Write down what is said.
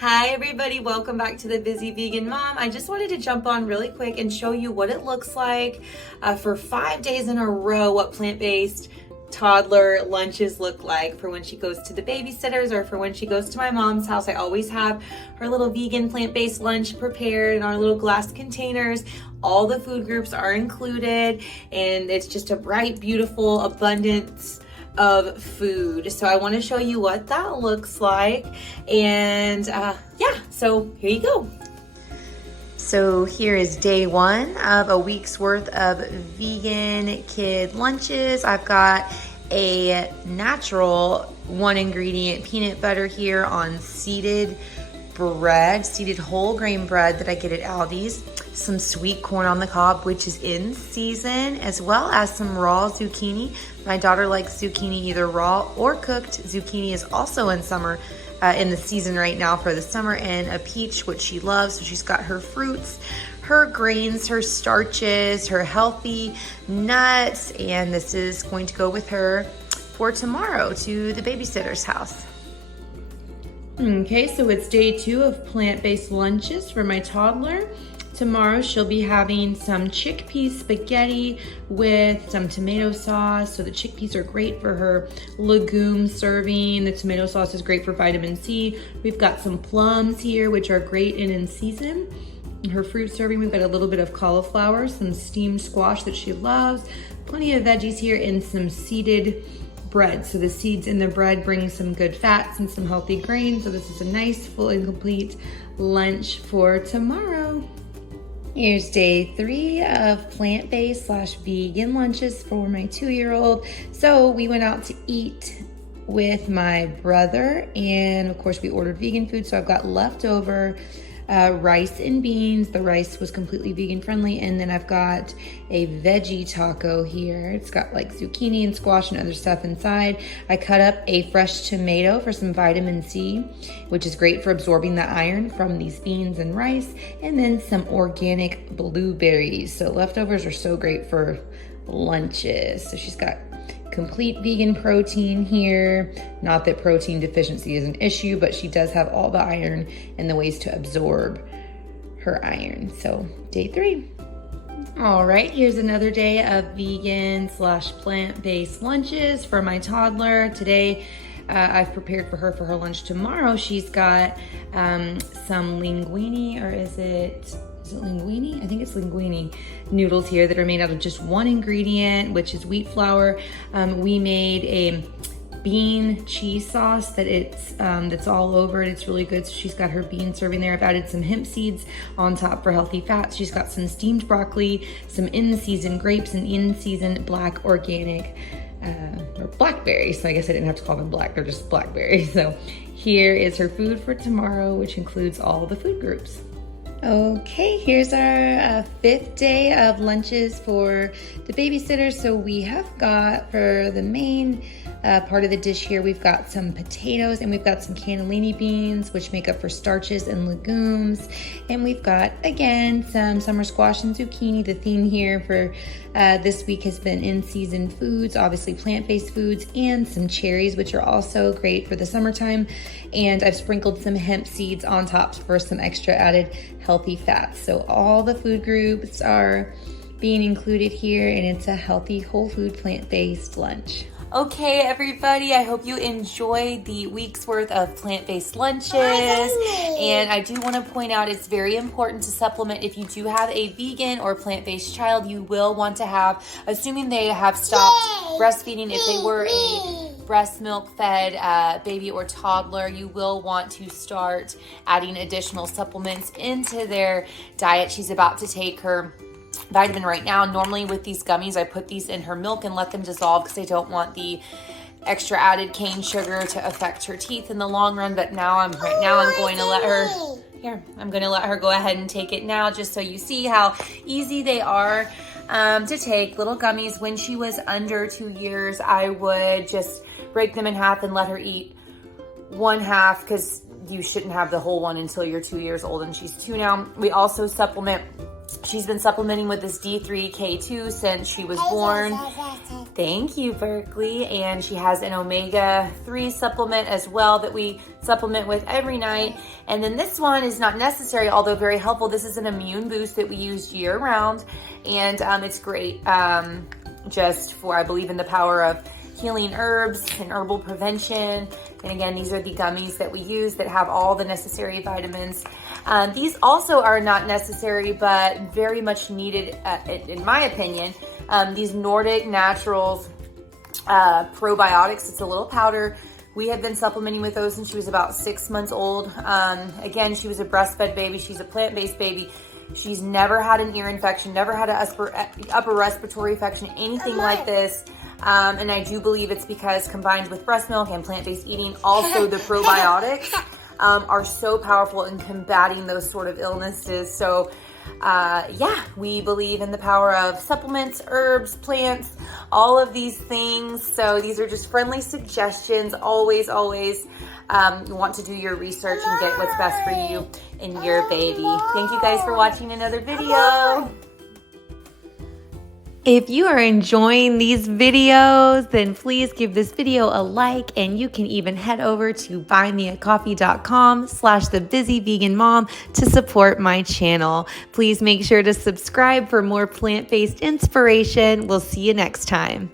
Hi everybody, welcome back to the Busy Vegan Mom. I just wanted to jump on really quick and show you what it looks like for 5 days in a row, what plant-based toddler lunches look like for when she goes to the babysitters or for when she goes to my mom's house. I always have her little vegan plant-based lunch prepared in our little glass containers. All the food groups are included and it's just a bright, beautiful abundance of food. So I want to show you what that looks like, and yeah, so here you go. So here is day one of a week's worth of vegan kid lunches. I've got a natural 1 ingredient peanut butter here on seeded bread, seeded whole grain bread that I get at Aldi's, some sweet corn on the cob, which is in season, as well as some raw zucchini. My daughter likes zucchini either raw or cooked. Zucchini is also in summer, in the season right now for the summer, and a peach, which she loves. So she's got her fruits, her grains, her starches, her healthy nuts, and this is going to go with her for tomorrow to the babysitter's house. Okay, so it's day 2 of plant-based lunches for my toddler. Tomorrow she'll be having some chickpea spaghetti with some tomato sauce. So the chickpeas are great for her legume serving. The tomato sauce is great for vitamin C. We've got some plums here, which are great and in season. Her fruit serving, we've got a little bit of cauliflower, some steamed squash that she loves, plenty of veggies here, and some seeded bread. So the seeds in the bread bring some good fats and some healthy grains. So this is a nice, full and complete lunch for tomorrow. Here's day 3 of plant-based / vegan lunches for my 2-year-old. So we went out to eat with my brother, and of course we ordered vegan food. So I've got leftover rice and beans. The rice was completely vegan friendly. And then I've got a veggie taco here. It's got like zucchini and squash and other stuff inside. I cut up a fresh tomato for some vitamin C, which is great for absorbing the iron from these beans and rice. And then some organic blueberries. So leftovers are so great for lunches. So she's got complete vegan protein here. Not that protein deficiency is an issue, but she does have all the iron and the ways to absorb her iron. So day 3. All right, here's another day of vegan / plant-based lunches for my toddler. Today, I've prepared for her lunch tomorrow. She's got some linguine, or is it linguine? I think it's linguine noodles here that are made out of just 1 ingredient, which is wheat flour. We made a bean cheese sauce that that's all over it. It's really good. So she's got her bean serving there. I've added some hemp seeds on top for healthy fats. She's got some steamed broccoli, some in-season grapes, and in-season black organic or blackberries. So I guess I didn't have to call them black, they're just blackberries. So here is her food for tomorrow, which includes all the food groups. Okay, here's our 5th day of lunches for the babysitter. So we have got, for the main part of the dish here, we've got some potatoes and we've got some cannellini beans, which make up for starches and legumes. And we've got, again, some summer squash and zucchini. The theme here for this week has been in-season foods, obviously plant-based foods, and some cherries, which are also great for the summertime. And I've sprinkled some hemp seeds on top for some extra added healthy fats. So all the food groups are being included here, and it's a healthy, whole food, plant-based lunch. Okay, everybody, I hope you enjoyed the week's worth of plant-based lunches. And I do want to point out it's very important to supplement. If you do have a vegan or plant-based child, you will want to have, assuming they have stopped breastfeeding, if they were a breast milk fed baby or toddler, you will want to start adding additional supplements into their diet. She's about to take her vitamin right now. Normally with these gummies, I put these in her milk and let them dissolve because I don't want the extra added cane sugar to affect her teeth in the long run. But now I'm going to let her, I'm going to let her go ahead and take it now, just so you see how easy they are to take. Little gummies. When she was under 2 years, I would just break them in half and let her eat 1/2, because you shouldn't have the whole one until you're 2 years old, and she's 2 now. We also supplement. She's been supplementing with this D3K2 since she was born. Thank you, Berkeley. And she has an omega-3 supplement as well that we supplement with every night. And then this one is not necessary, although very helpful. This is an immune boost that we use year round. And it's great just for, I believe in the power of healing herbs and herbal prevention. And again, these are the gummies that we use that have all the necessary vitamins. These also are not necessary, but very much needed, in my opinion. These Nordic Naturals probiotics, it's a little powder. We have been supplementing with those since she was about 6 months old. Again, she was a breastfed baby. She's a plant-based baby. She's never had an ear infection, never had an upper respiratory infection, anything like this. And I do believe it's because combined with breast milk and plant-based eating, also the probiotics are so powerful in combating those sort of illnesses. So yeah, we believe in the power of supplements, herbs, plants, all of these things. So these are just friendly suggestions. Always, always you want to do your research and get what's best for you and your baby. Thank you guys for watching another video. If you are enjoying these videos, then please give this video a like, and you can even head over to buymeacoffee.com/thebusyveganmom to support my channel. Please make sure to subscribe for more plant-based inspiration. We'll see you next time.